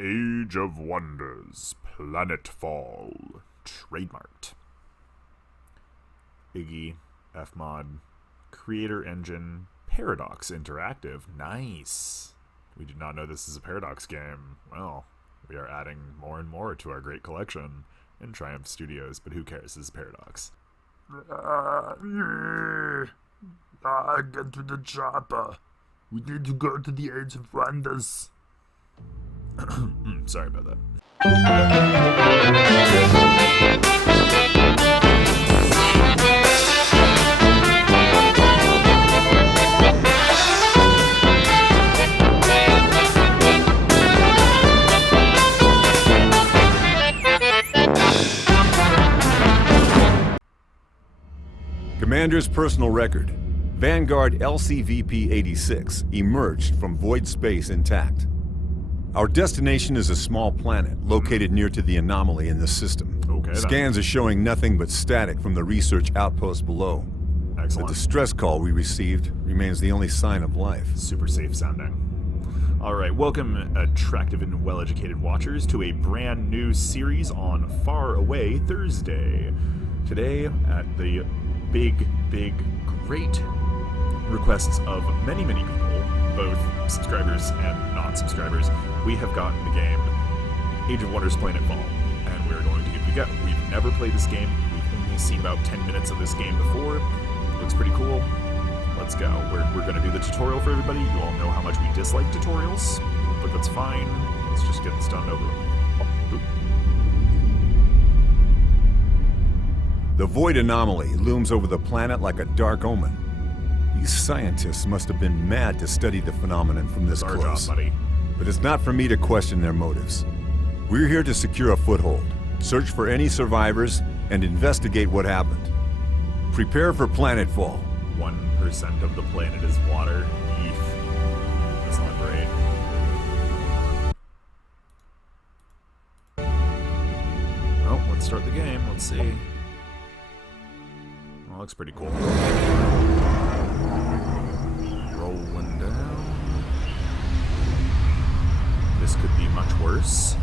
Age of Wonders, Planetfall, trademarked. Iggy, Fmod, Creator Engine, Paradox Interactive. Nice. We did not know this is a Paradox game. Well, we are adding more and more to our great collection in Triumph Studios, but who cares? This is Paradox. Get to the chopper. We need to go to the Age of Wonders. Sorry about that. Commander's personal record. Vanguard LCVP-86 emerged from void space intact. Our destination is a small planet located near to the anomaly in the system. Okay, Scans are showing nothing but static from the research outpost below. Excellent. The distress call we received remains the only sign of life. Super safe sounding. Alright, welcome attractive and well-educated watchers to a brand new series on Faraway Thursday. Today, at the big, great requests of many people, both subscribers and non-subscribers, we have gotten the game Age of Wonders Planetfall, and we're going to give it a go. We've never played this game. We've only seen about 10 minutes of this game before. It looks pretty cool. Let's go. We're going to do the tutorial for everybody. You all know how much we dislike tutorials, but that's fine. Let's just get this done over with. The void anomaly looms over the planet like a dark omen. These scientists must have been mad to study the phenomenon from this close. Our job, buddy. But it's not for me to question their motives. We're here to secure a foothold, search for any survivors, and investigate what happened. Prepare for planetfall. 1% of the planet is water. Eef. That's not great. Well, let's start the game. Let's see. Well, looks pretty cool. Rolling down. This could be much worse.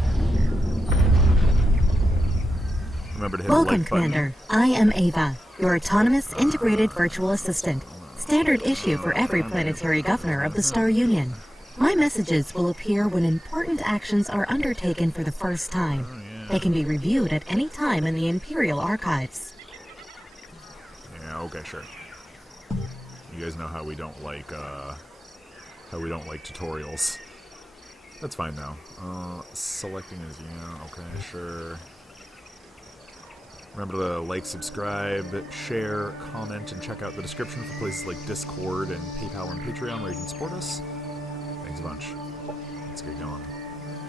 Remember to hit Welcome, the like button. Commander. I am Ava, your autonomous integrated virtual assistant. Standard issue for every planetary governor of the Star Union. My messages will appear when important actions are undertaken for the first time. They can be reviewed at any time in the Imperial Archives. Yeah, okay, sure. You guys know how we don't like tutorials. That's fine now. Selecting is okay, sure. Remember to like, subscribe, share, comment, and check out the description for places like Discord and PayPal and Patreon where you can support us. Thanks a bunch. Let's get going.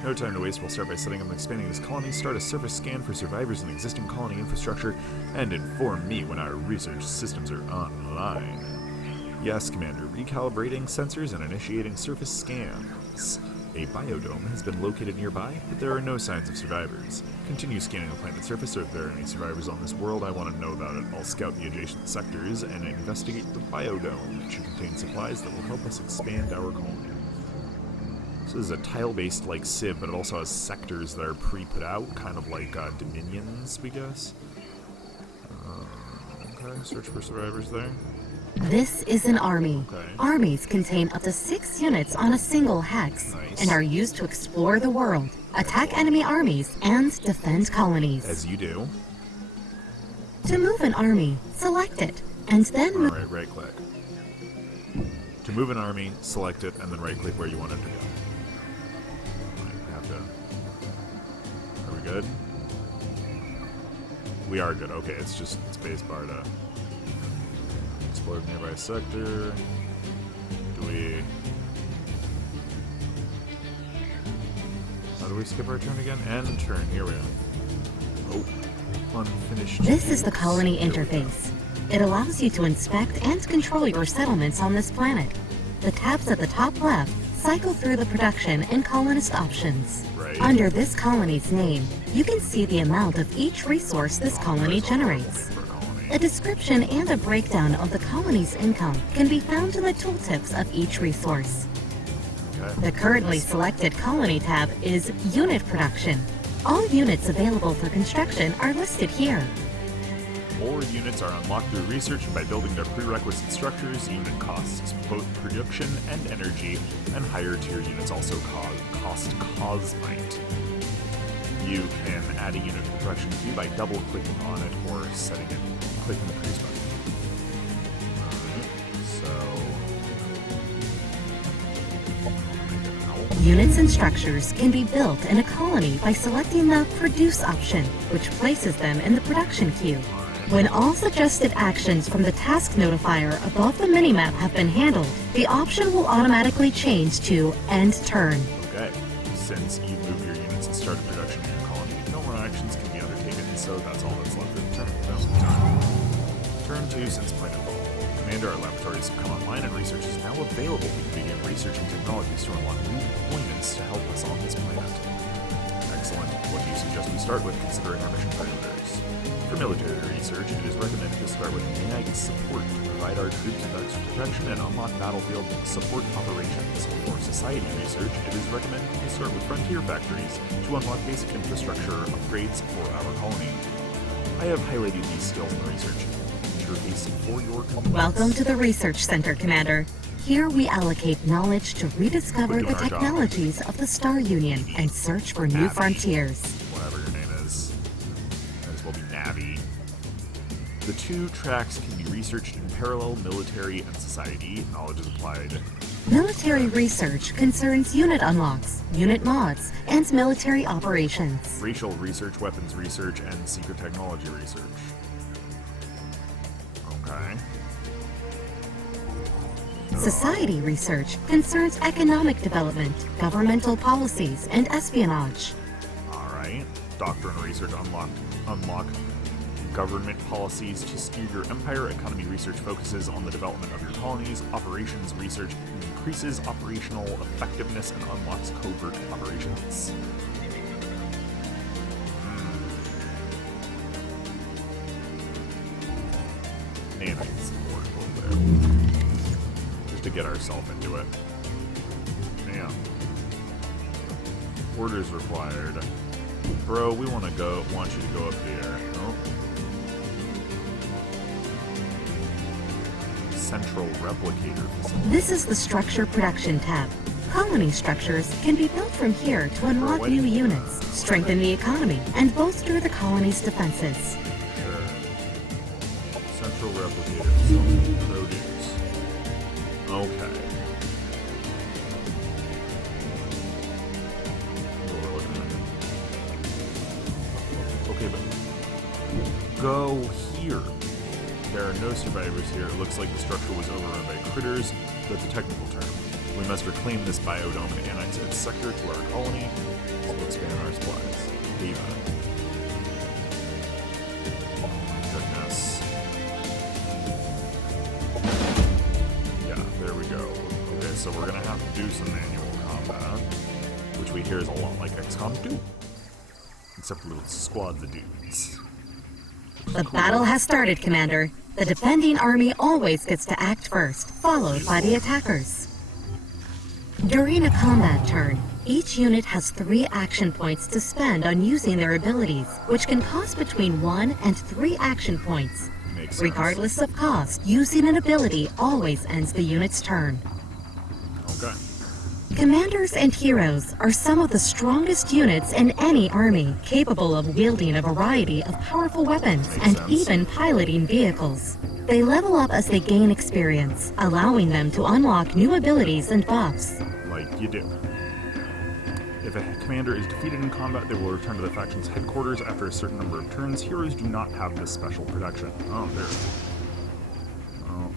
No time to waste. We'll start by setting up and expanding this colony, start a surface scan for survivors in existing colony infrastructure, and inform me when our research systems are online. Yes, Commander. Recalibrating sensors and initiating surface scans. A biodome has been located nearby, but there are no signs of survivors. Continue scanning the planet's surface, or if there are any survivors on this world, I want to know about it. I'll scout the adjacent sectors and investigate the biodome. It should contain supplies that will help us expand our colony. So this is a tile-based, like, Civ, but it also has sectors that are pre-put out, kind of like dominions, we guess. Okay, search for survivors there. This is an army. Okay. Armies contain up to 6 units on a single hex, Nice. and are used to explore the world, attack enemy armies, and defend colonies. As you do. To move an army, select it, and then move. Alright, right-click. To move an army, select it, and then right-click where you want it to go. I have to... Are we good? We are good. Okay, it's just spacebar to... Explore the nearby sector. Do we... How do we skip our turn again? End turn. Here we are. Oh. Unfinished. This is the colony interface. It allows you to inspect and control your settlements on this planet. The tabs at the top left cycle through the production and colonist options. Right. Under this colony's name, you can see the amount of each resource this colony generates. A description and a breakdown of the colony's income can be found in the tooltips of each resource. Okay. The currently selected colony tab is Unit Production. All units available for construction are listed here. More units are unlocked through research and by building their prerequisite structures. Unit costs both production and energy, and higher tier units also cost cosmite. You can add a unit to the production queue by double-clicking on it or clicking the produce button. Units and structures can be built in a colony by selecting the Produce option, which places them in the production queue. When all suggested actions from the task notifier above the minimap have been handled, the option will automatically change to End Turn. Okay. Since you moved your units and started production in your colony, no more actions can be undertaken, so that's all that's left of the turn. Turn 2 since Planetfall. Commander, our laboratories have come online and research is now available. We can begin researching technologies to unlock new deployments to help us on this planet. Excellent. What do you suggest we start with, considering our mission parameters? For military research, it is recommended to start with MAG support to provide our troops with extra protection and unlock battlefield support operations. For society research, it is recommended to start with frontier factories to unlock basic infrastructure upgrades for our colony. I have highlighted these skills in the research interface for your convenience. Welcome to the Research Center, Commander. Here we allocate knowledge to rediscover the technologies of the Star Union and search for new frontiers. Whatever your name is. Might as well be Navi. The two tracks can be researched in parallel: military and society. Knowledge is applied. Military research concerns unit unlocks, unit mods, and military operations. Racial research, weapons research, and secret technology research. Okay. Society research concerns economic development, governmental policies, and espionage. Alright. Doctrine research unlock government policies to steer your empire. Economy research focuses on the development of your colonies. Operations research increases operational effectiveness and unlocks covert operations. Naming's important there. Just to get ourselves into it. Man. Orders required. Bro, we want you to go up here. Oh. Central replicator facility. This is the Structure Production tab. Colony structures can be built from here to unlock new units, strengthen the economy, and bolster the colony's defenses. Sure. Central replicator facility. Produce. Okay. What we're looking at. Okay, but go here. There are no survivors here. It looks like the structure was overrun by critters. That's a technical term. We must reclaim this biodome and annex its sector to our colony to expand our supplies. Diva. Goodness. Yeah, there we go. Okay, so we're gonna have to do some manual combat, which we hear is a lot like XCOM 2. Except little squads of dudes. The battle has started, Commander. The defending army always gets to act first, followed by the attackers. During a combat turn, each unit has 3 action points to spend on using their abilities, which can cost between 1 and 3 action points. Makes sense. Regardless of cost, using an ability always ends the unit's turn. Okay. Commanders and heroes are some of the strongest units in any army, capable of wielding a variety of powerful weapons and even piloting vehicles. They level up as they gain experience, allowing them to unlock new abilities and buffs. Like you do. If a commander is defeated in combat, they will return to the faction's headquarters after a certain number of turns. Heroes do not have this special protection. Oh, there. Oh,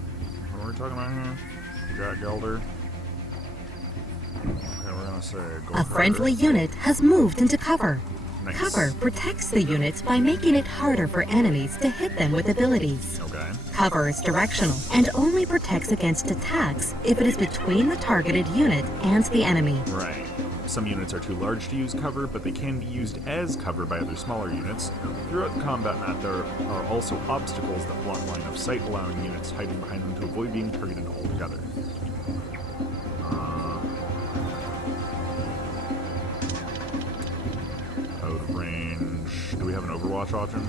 what are we talking about here? Jack Gelder. Okay, we're gonna say A friendly unit has moved into cover. Nice. Cover protects the units by making it harder for enemies to hit them with abilities. Okay. Cover is directional and only protects against attacks if it is between the targeted unit and the enemy. Right. Some units are too large to use cover, but they can be used as cover by other smaller units. Throughout the combat map, there are also obstacles that block line of sight, allowing units hiding behind them to avoid being targeted altogether. Out of range. Do we have an Overwatch option?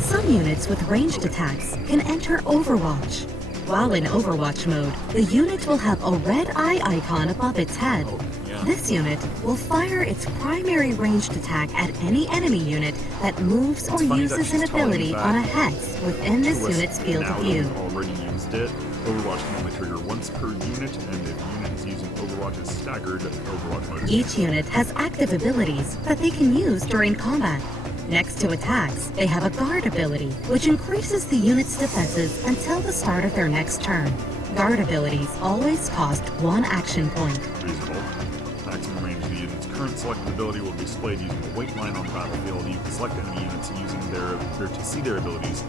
Some units with ranged attacks can enter Overwatch. While in Overwatch mode, the unit will have a red eye icon above its head. This unit will fire its primary ranged attack at any enemy unit that moves or uses an ability on a hex within this unit's field of view. Now that we've already used it, Overwatch can only trigger once per unit, and if units using Overwatch is staggered, Overwatch mode is Each unit has active abilities that they can use during combat. Next to attacks, they have a guard ability, which increases the unit's defenses until the start of their next turn. Guard abilities always cost 1 action point. reasonable. Maximum range of the unit's current selected ability will be displayed using a white line on the battlefield. You can select enemy units using to see their abilities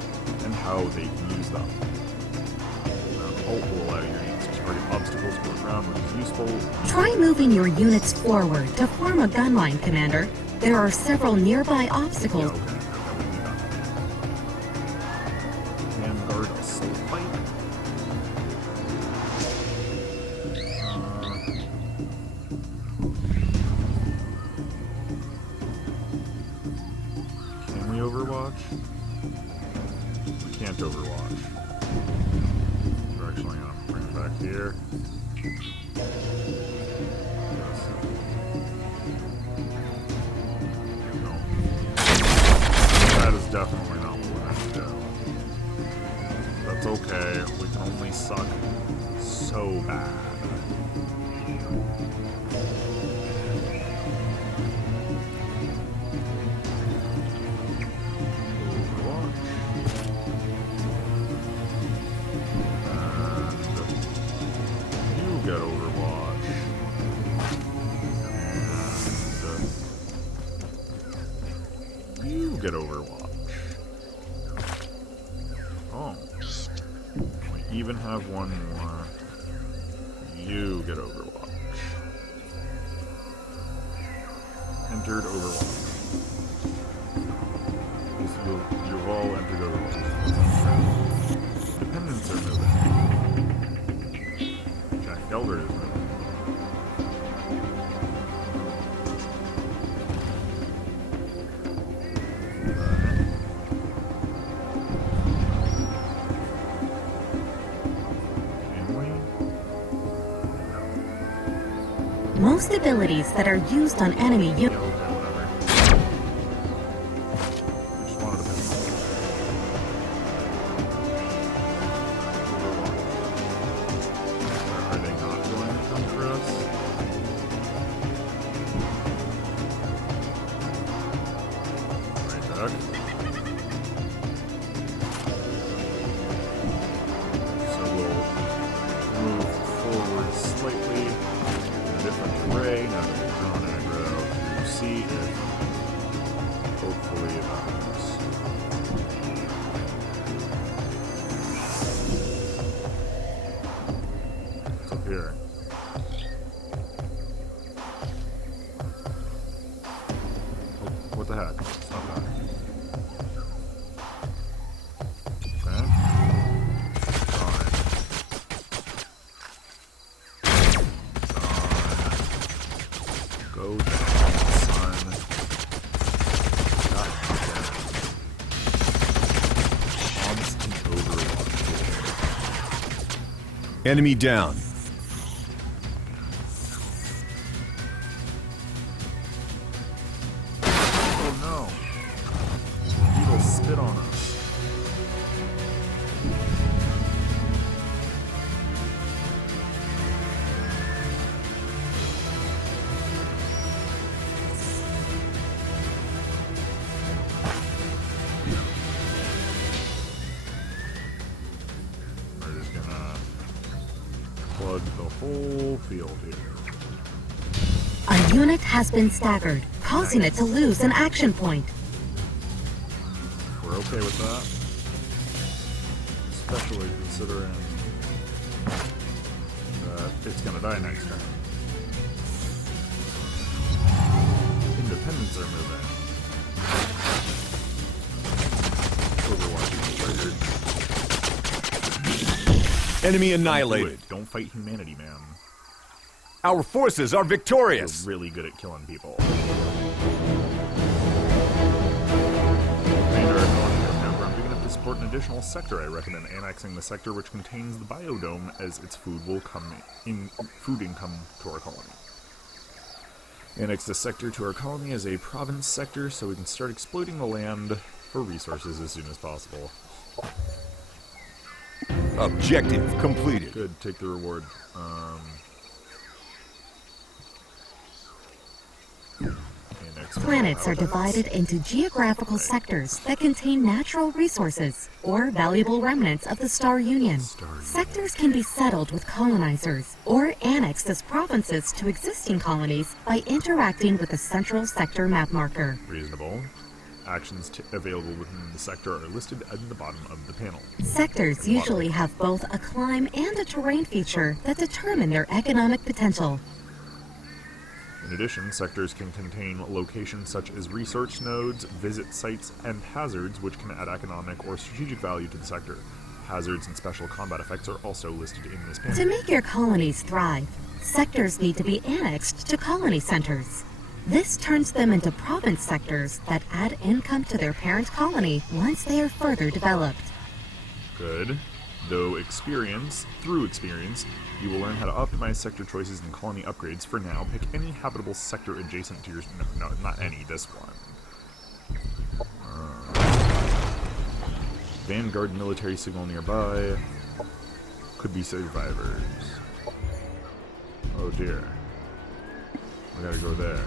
and how they can use them. Alt will allow your units to target obstacles per round, which is useful. Try moving your units forward to form a gun line, Commander. There are several nearby obstacles. Vanguard assault pipe. Can we Overwatch? We can't Overwatch. We're actually gonna bring it back here. That is definitely not what we're going to do. That's okay. We can only suck so bad. Overwatch. And you get Overwatch. And you get Overwatch. Oh. We even have one more. You get Overwatch. Entered Overwatch. You've all entered Overwatch. Dependents are moving. Jack Elder is moving. Most abilities that are used on enemy units. Are they not going to come for us? Right, Doug. So we'll move forward slightly. Different array, now that we've drawn aggro to see if hopefully it happens. It's up here. Oh, what the heck? It's not that. Okay. Fine. Go down, son. God damn. Constant Overwatch. Enemy down. Oh no. People spit on us. We're just gonna plug the whole field here. A unit has been staggered, causing it to lose an action point. We're okay with that. Especially considering that it's gonna die next turn. Independents are moving. Overwatch is triggered. Enemy Don't do annihilated. it. Don't fight humanity, man. Our forces are victorious. You're really good at killing people. Big enough to support an additional sector. I recommend annexing the sector which contains the biodome, as its food income to our colony. Annex the sector to our colony as a province sector so we can start exploiting the land for resources as soon as possible. Objective completed. Good, take the reward. Planets are divided into geographical sectors that contain natural resources or valuable remnants of the Star Union. Sectors can be settled with colonizers or annexed as provinces to existing colonies by interacting with the central sector map marker. Reasonable. Actions available within the sector are listed at the bottom of the panel. Sectors usually have both a climb and a terrain feature that determine their economic potential. In addition, sectors can contain locations such as research nodes, visit sites, and hazards which can add economic or strategic value to the sector. Hazards and special combat effects are also listed in this panel. To make your colonies thrive, sectors need to be annexed to colony centers. This turns them into province sectors that add income to their parent colony once they are further developed. Good. Through experience, you will learn how to optimize sector choices and colony upgrades. For now, pick any habitable sector adjacent to your... No, not any, this one. Vanguard military signal nearby. Could be survivors. Oh dear. We gotta go there.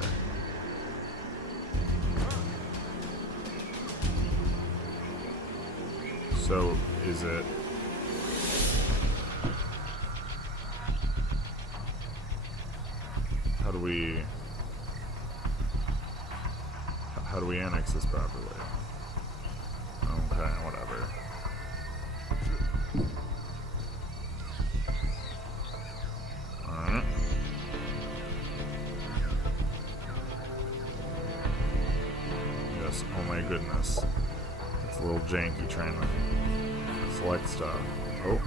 So, is it... How do we annex this properly? Okay, whatever. Alright. Yes, oh my goodness. It's a little janky trying to select stuff. Oh.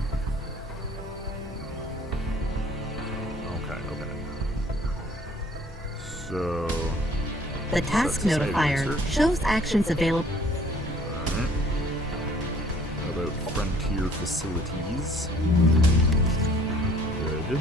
Okay. So... The task notifier shows actions available. Alright. How about frontier facilities? Good.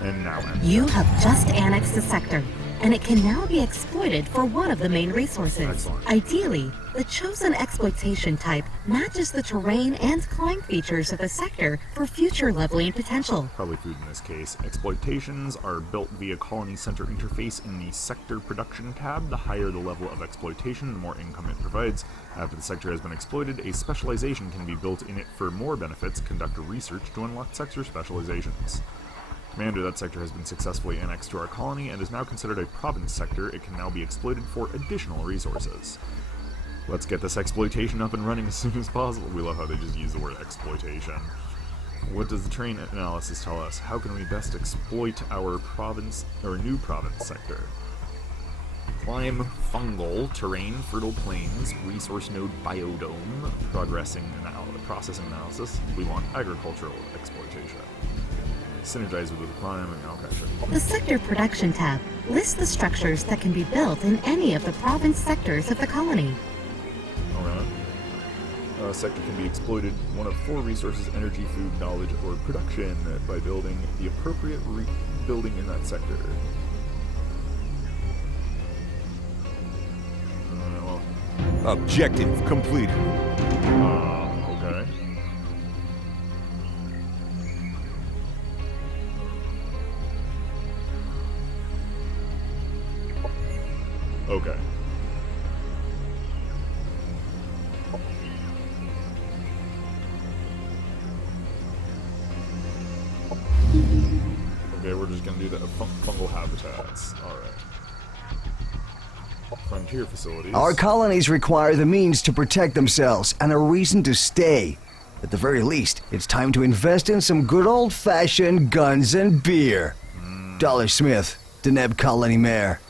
And now You have just annexed a sector, and it can now be exploited for one of the main resources. Excellent. Ideally, the chosen exploitation type matches the terrain and climb features of the sector for future leveling potential. Probably food in this case. Exploitations are built via colony center interface in the sector production tab. The higher the level of exploitation, the more income it provides. After the sector has been exploited, a specialization can be built in it for more benefits. Conduct research to unlock sector specializations. Commander, that sector has been successfully annexed to our colony and is now considered a province sector. It can now be exploited for additional resources. Let's get this exploitation up and running as soon as possible. We love how they just use the word exploitation. What does the terrain analysis tell us? How can we best exploit our province, or new province sector? Climb, fungal, terrain, fertile plains, resource node biodome, processing analysis. We want agricultural exploitation. Synergize with the climb, okay, sure. The Sector Production tab lists the structures that can be built in any of the province sectors of the colony. Alright. Sector can be exploited one of 4 resources: energy, food, knowledge, or production, by building the appropriate building in that sector. Objective completed. Okay. Okay. Okay, we're just gonna do the fungal habitats. Alright. Frontier facilities. Our colonies require the means to protect themselves and a reason to stay. At the very least, it's time to invest in some good old-fashioned guns and beer. Dollar Smith, Deneb Colony Mayor.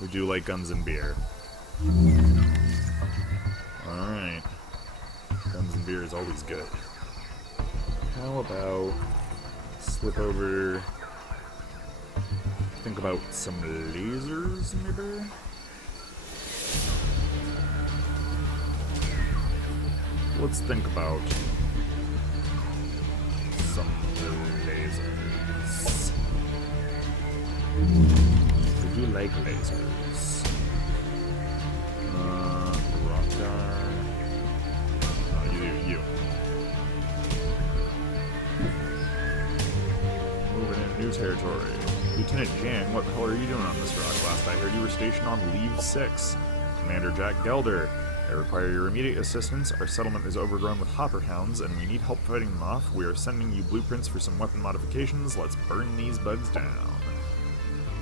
We do like guns and beer. Alright. beer is always good. How about slip over, think about some lasers, maybe? Let's think about some lasers. We do like lasers. Rockar. You. Moving into new territory. Lieutenant Jang, what the hell are you doing on this rock? Last I heard you were stationed on Leave 6. Commander Jack Gelder, I require your immediate assistance. Our settlement is overgrown with hopperhounds, and we need help fighting them off. We are sending you blueprints for some weapon modifications. Let's burn these bugs down.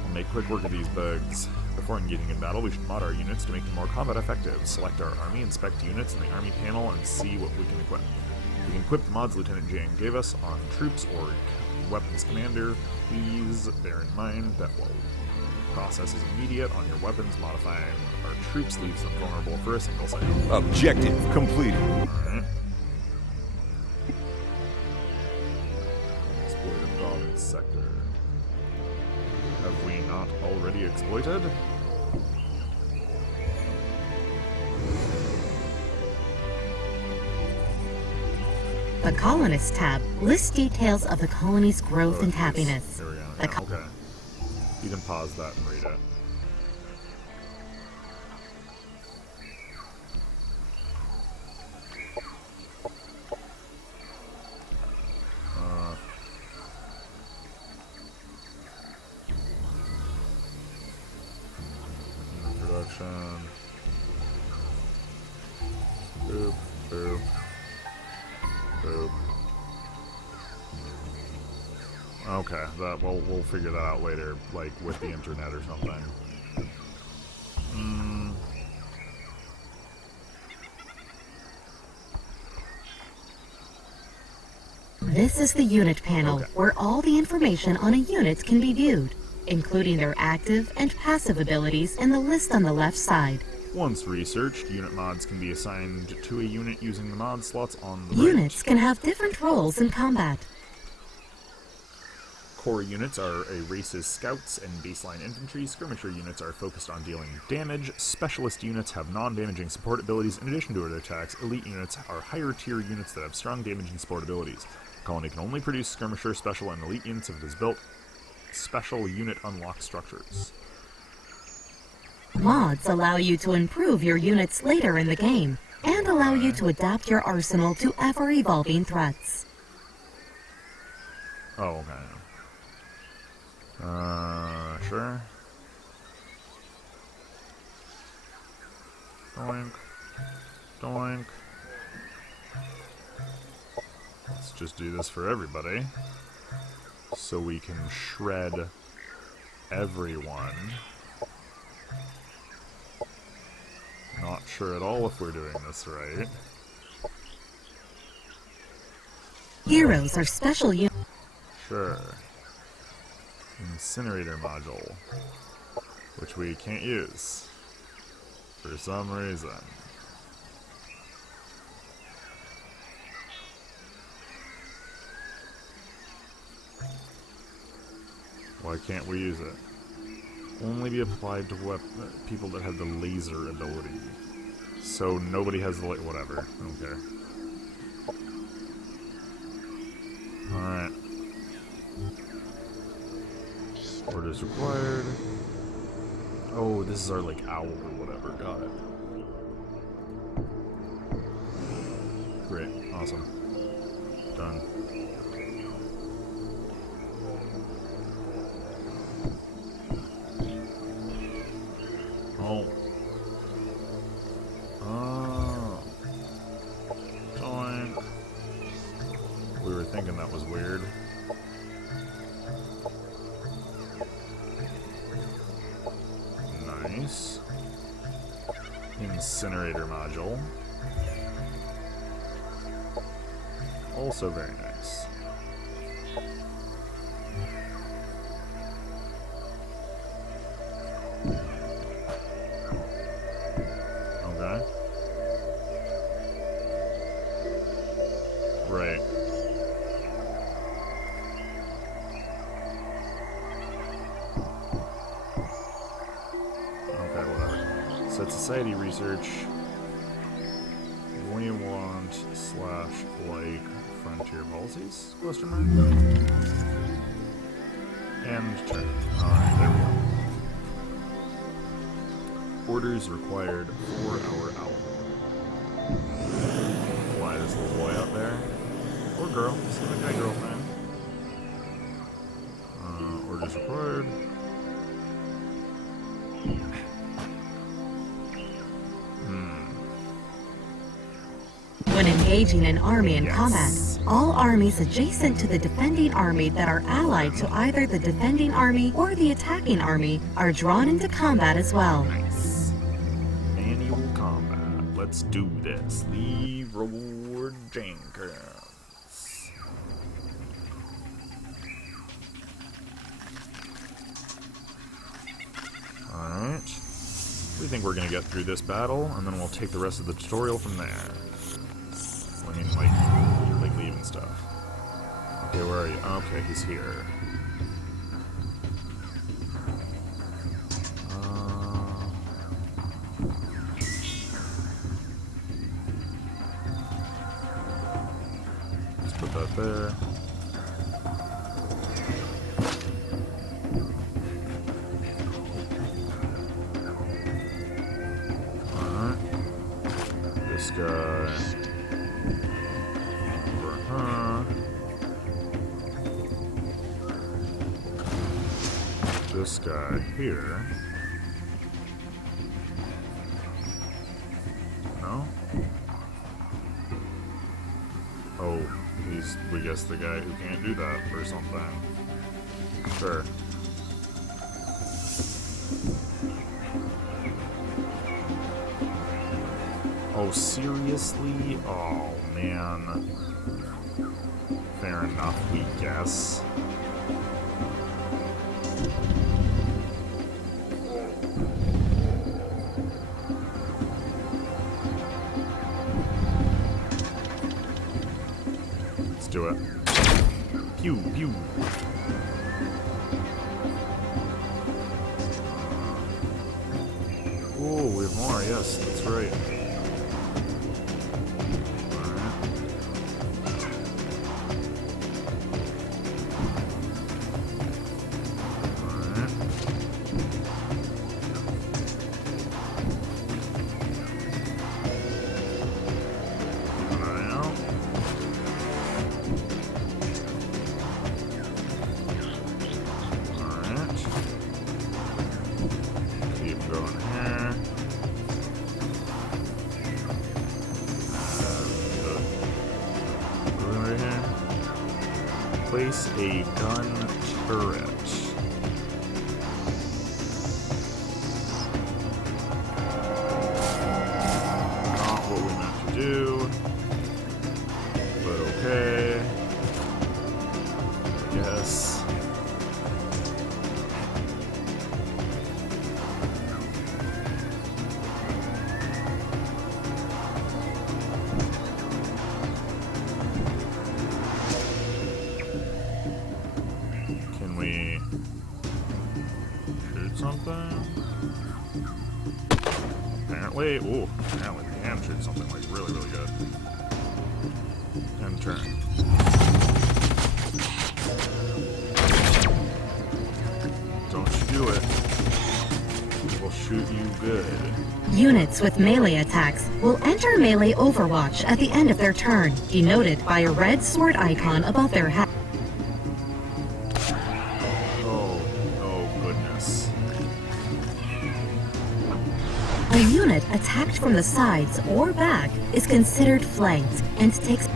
We'll make quick work of these bugs. Before engaging in battle, we should mod our units to make them more combat effective. Select our army, inspect units in the army panel, and see what we can equip. We can equip the mods Lieutenant Jang gave us on troops or weapons commander. Please bear in mind that while process is immediate on your weapons, modifying our troops leaves them vulnerable for a single sale. Objective completed. Alright. Exploited province sector. Have we not already exploited? The Colonists tab lists details of the colony's growth and happiness. There we go. The Yeah, okay. You can pause that and read it. Introduction. Boop, boop. Boop. Okay, we'll figure that out later, like with the internet or something. This is the unit panel, Okay. where all the information on a unit can be viewed, including their active and passive abilities in the list on the left side. Once researched, unit mods can be assigned to a unit using the mod slots on the Units can have different roles in combat. Core units are a race's scouts and baseline infantry. Skirmisher units are focused on dealing damage. Specialist units have non-damaging support abilities in addition to their attacks. Elite units are higher tier units that have strong damage and support abilities. The colony can only produce skirmisher, special, and elite units if it is built special unit unlock structures. Mods allow you to improve your units later in the game, and allow you to adapt your arsenal to ever-evolving threats. Oh, okay. Sure. Doink. Doink. Let's just do this for everybody. So we can shred everyone. Not sure at all if we're doing this right. Heroes are special units. Sure. Incinerator module. Which we can't use. For some reason. Why can't we use it? Only be applied to people that have the laser ability. So nobody has the whatever. I don't care. Alright. Orders required. Oh, this is our like owl or whatever. Got it. Great. Awesome. Done. Oh. Oh. Join. We were thinking that was weird. Nice. Incinerator module. Also very nice. Okay. Right. Okay, whatever. Set society research. We want / like frontier policies? Question mark? And turn. Alright, there we go. Orders required 4-hour owl. Fly this little boy up there. Or girl. Seems like a girlfriend. Orders required. When engaging an army in Yes. combat, all armies adjacent to the defending army that are allied to either the defending army or the attacking army are drawn into combat as well. Nice. Manual combat. Let's do this. Leroy Jenkins. Alright. We think we're gonna get through this battle, and then we'll take the rest of the tutorial from there. I mean, like leaving stuff. Okay, where are you? Okay, he's here. Let's put that there. Alright. This guy. This guy here. No? Oh, he's, we guess, the guy who can't do that or something. Sure. Oh, seriously? Oh, man. Fair enough, we guess. Let's do it. Pew, pew. Oh, we have more, yes, that's right. Place a gun turret. Not what we meant to do, but okay. I guess. Apparently, ooh, apparently we can shoot something like really, really good. And turn. Don't you do it. We'll shoot you good. Units with melee attacks will enter melee Overwatch at the end of their turn, denoted by a red sword icon above their head. A unit attacked from the sides or back is considered flanked and takes...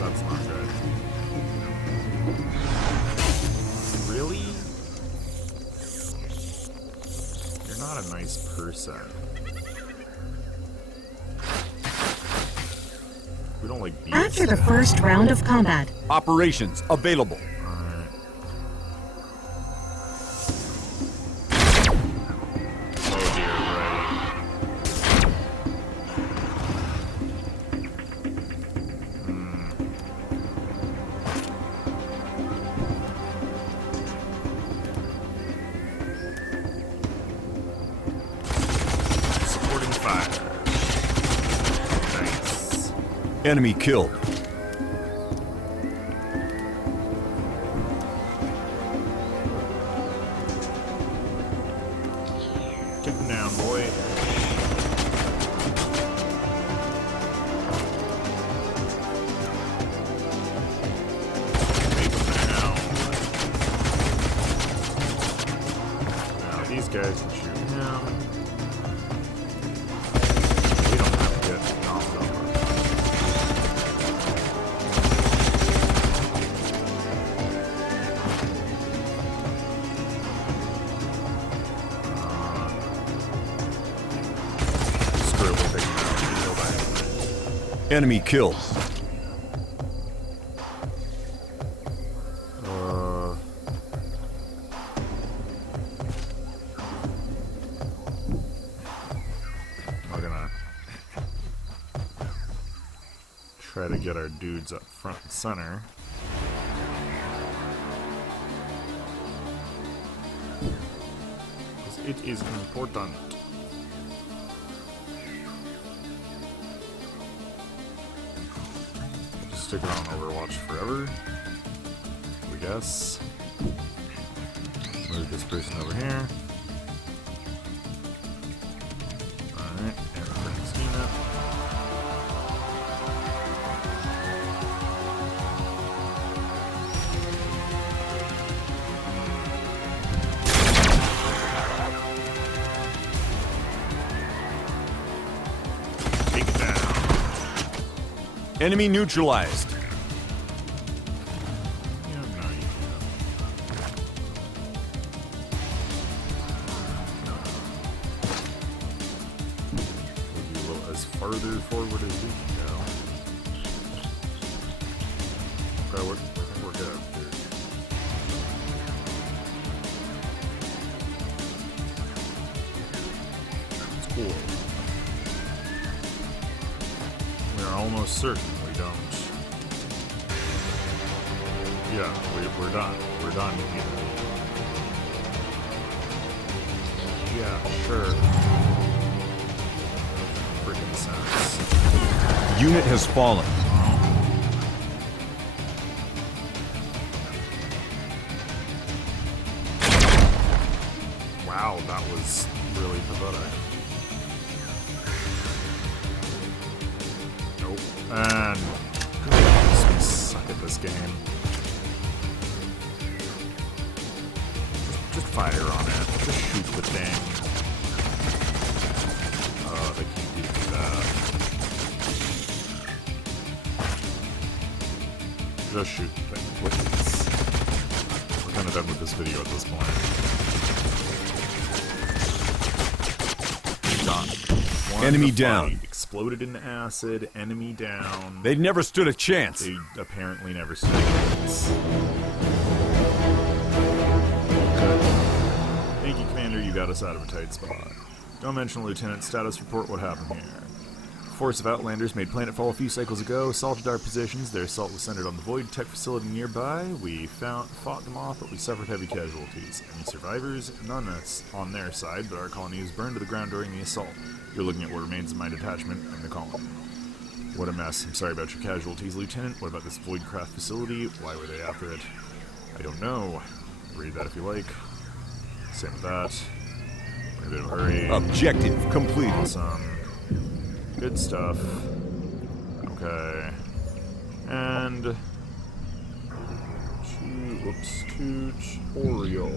That's not good. Really? You're not a nice person. We don't like being After the first round of combat, Operations available. Enemy killed. Take him down, boy. Take him down. Now these guys can shoot him. We don't have to get knocked over. Enemy killed. We're gonna try to get our dudes up front and center. Because it is important. Stick it on Overwatch forever, we guess. Move this person over here. Alright, and bring this unit. Take it down. Enemy neutralized. Yeah, no, you can't. We'll be a little as farther forward as we can go. Okay, I think we're good, dude. It's cool. We are almost certain we don't. Yeah, we're done. We're done here. Yeah, sure. Freaking sense. Unit has fallen. Wow, that was really pathetic. Nope. And we suck at this game. Just fire on it. Just shoot the thing. Oh, they can't do that. Just shoot the thing, please. We're kind of done with this video at this point. Done. One Enemy to down. fight. Exploded in acid. Enemy down. They never stood a chance. They apparently never stood a chance. Thank you, Commander. You got us out of a tight spot. Don't mention Lieutenant. Status report. What happened here? A force of Outlanders made Planetfall a few cycles ago, assaulted our positions. Their assault was centered on the Void Tech facility nearby. We fought them off, but we suffered heavy casualties. Any survivors? None on their side, but our colony was burned to the ground during the assault. You're looking at what remains of my detachment and the colony. What a mess. I'm sorry about your casualties, Lieutenant. What about this Voidcraft facility? Why were they after it? I don't know. Read that if you like. Same with that. In a bit of a hurry. Objective completed. Awesome. Good stuff. Okay. And tutorial.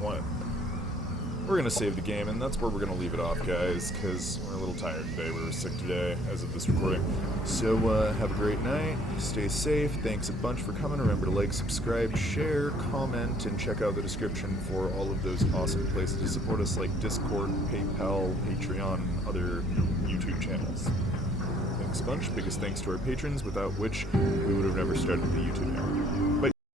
What? We're gonna save the game, and that's where we're gonna leave it off, guys, because we're a little tired today. We were sick today, as of this recording. So, have a great night. Stay safe. Thanks a bunch for coming. Remember to like, subscribe, share, comment, and check out the description for all of those awesome places to support us, like Discord, PayPal, Patreon, and other YouTube channels. Thanks a bunch. Biggest thanks to our patrons, without which we would have never started the YouTube channel. Bye.